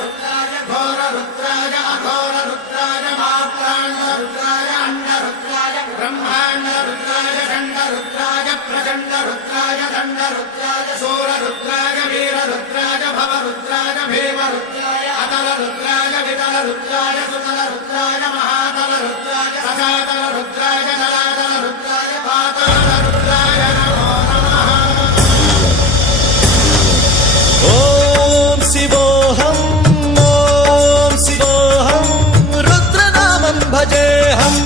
रुद्राय घोर रुद्राय अघोर रुद्राय मात्राण्ड रुद्राय अंड रुद्राय ब्रह्मांड रुद्राय खंड रुद्राय प्रचंड रुद्राय दंड रुद्राय सूर रुद्राय वीर रुद्राय भव रुद्राय भीम रुद्राय अतल रुद्राय वितल रुद्राय सुतल रुद्राय महातल रुद्राय सकातल रुद्राय जलातल रुद्राय पाताल रुद्राय नमो नमः। ओम शिवोऽहं रुद्रनामं भजेऽहम्।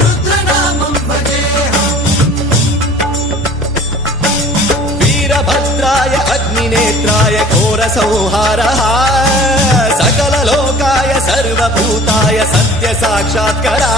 रुद्रनामं भजेऽहम्। वीरभद्राय अग्निनेत्राय घोरसंहारः सकललोकाय सर्वभूताय सत्यसाक्षात्काराय